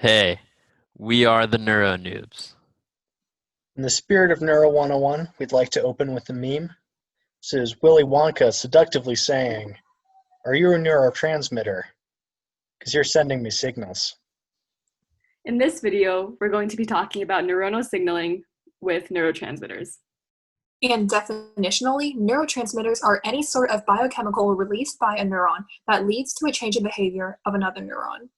Hey, we are the Neuro Noobs. In the spirit of Neuro 101, we'd like to open with a meme. This is Willy Wonka seductively saying, "Are you a neurotransmitter? Because you're sending me signals." In this video, we're going to be talking about neuronal signaling with neurotransmitters. And definitionally, neurotransmitters are any sort of biochemical released by a neuron that leads to a change in behavior of another neuron.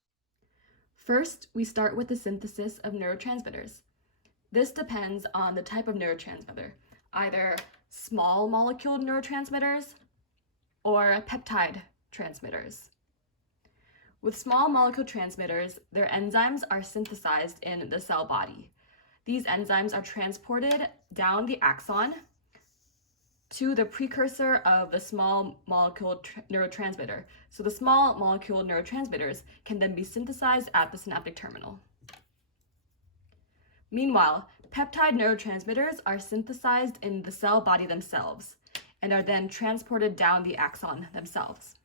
First, we start with the synthesis of neurotransmitters. This depends on the type of neurotransmitter, either small molecule neurotransmitters or peptide transmitters. With small molecule transmitters, their enzymes are synthesized in the cell body. These enzymes are transported down the axon to the precursor of the small molecule neurotransmitter. So the small molecule neurotransmitters can then be synthesized at the synaptic terminal. Meanwhile, peptide neurotransmitters are synthesized in the cell body themselves and are then transported down the axon themselves.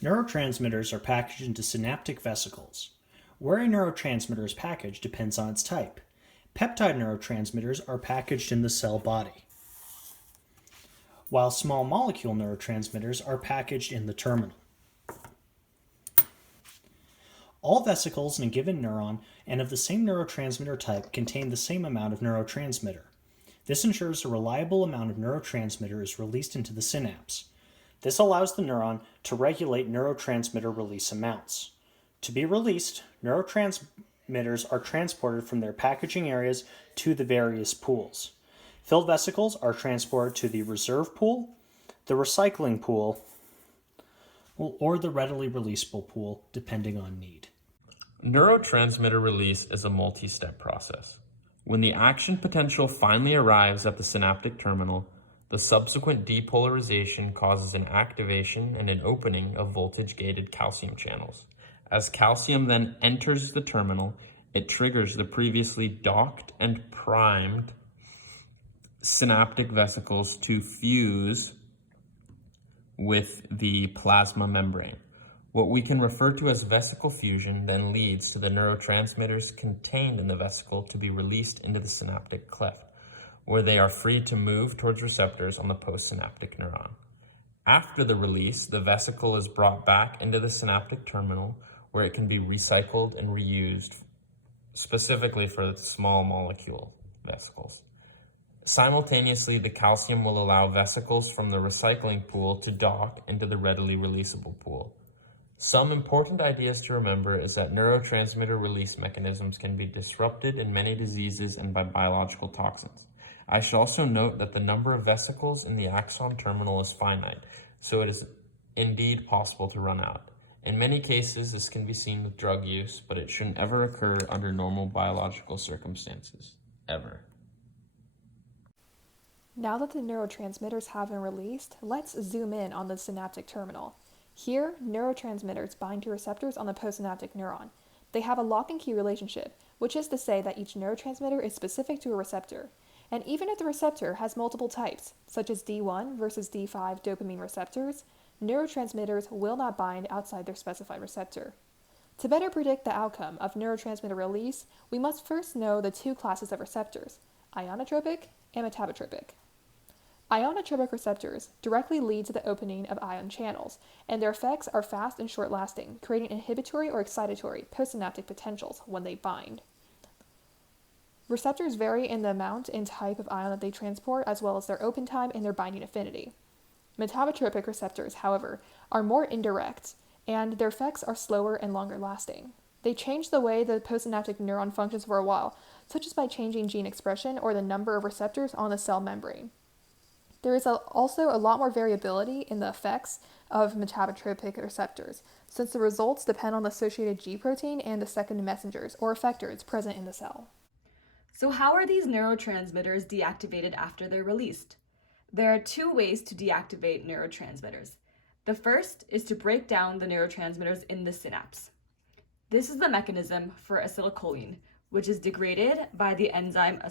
Neurotransmitters are packaged into synaptic vesicles. Where a neurotransmitter is packaged depends on its type. Peptide neurotransmitters are packaged in the cell body, while small molecule neurotransmitters are packaged in the terminal. All vesicles in a given neuron and of the same neurotransmitter type contain the same amount of neurotransmitter. This ensures a reliable amount of neurotransmitter is released into the synapse. This allows the neuron to regulate neurotransmitter release amounts. To be released, neurotransmitters are transported from their packaging areas to the various pools. Filled vesicles are transported to the reserve pool, the recycling pool, or the readily releasable pool, depending on need. Neurotransmitter release is a multi-step process. When the action potential finally arrives at the synaptic terminal, the subsequent depolarization causes an activation and an opening of voltage-gated calcium channels. As calcium then enters the terminal, it triggers the previously docked and primed synaptic vesicles to fuse with the plasma membrane. What we can refer to as vesicle fusion then leads to the neurotransmitters contained in the vesicle to be released into the synaptic cleft, where they are free to move towards receptors on the postsynaptic neuron. After the release, the vesicle is brought back into the synaptic terminal, where it can be recycled and reused, specifically for small molecule vesicles. Simultaneously, the calcium will allow vesicles from the recycling pool to dock into the readily releasable pool. Some important ideas to remember is that neurotransmitter release mechanisms can be disrupted in many diseases and by biological toxins. I should also note that the number of vesicles in the axon terminal is finite, so it is indeed possible to run out. In many cases, this can be seen with drug use, but it shouldn't ever occur under normal biological circumstances, ever. Now that the neurotransmitters have been released, let's zoom in on the synaptic terminal. Here, neurotransmitters bind to receptors on the postsynaptic neuron. They have a lock and key relationship, which is to say that each neurotransmitter is specific to a receptor. And even if the receptor has multiple types, such as D1 versus D5 dopamine receptors, neurotransmitters will not bind outside their specified receptor. To better predict the outcome of neurotransmitter release, we must first know the two classes of receptors, ionotropic and metabotropic. Ionotropic receptors directly lead to the opening of ion channels, and their effects are fast and short-lasting, creating inhibitory or excitatory postsynaptic potentials when they bind. Receptors vary in the amount and type of ion that they transport, as well as their open time and their binding affinity. Metabotropic receptors, however, are more indirect, and their effects are slower and longer lasting. They change the way the postsynaptic neuron functions for a while, such as by changing gene expression or the number of receptors on the cell membrane. There is also a lot more variability in the effects of metabotropic receptors, since the results depend on the associated G protein and the second messengers, or effectors, present in the cell. So how are these neurotransmitters deactivated after they're released? There are two ways to deactivate neurotransmitters. The first is to break down the neurotransmitters in the synapse. This is the mechanism for acetylcholine, which is degraded by the enzyme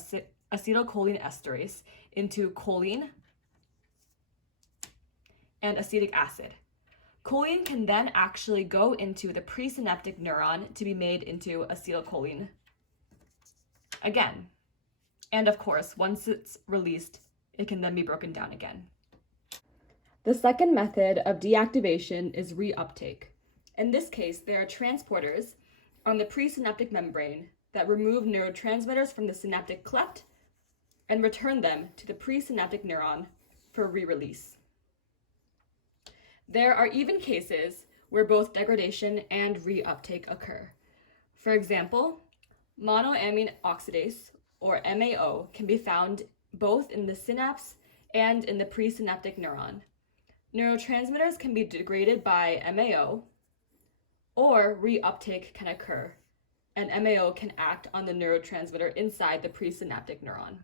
acetylcholine esterase into choline and acetic acid. Choline can then actually go into the presynaptic neuron to be made into acetylcholine again. And of course, once it's released, it can then be broken down again. The second method of deactivation is reuptake. In this case, there are transporters on the presynaptic membrane that remove neurotransmitters from the synaptic cleft and return them to the presynaptic neuron for re-release. There are even cases where both degradation and reuptake occur. For example, monoamine oxidase, or MAO, can be found both in the synapse and in the presynaptic neuron. Neurotransmitters can be degraded by MAO, or reuptake can occur, and MAO can act on the neurotransmitter inside the presynaptic neuron.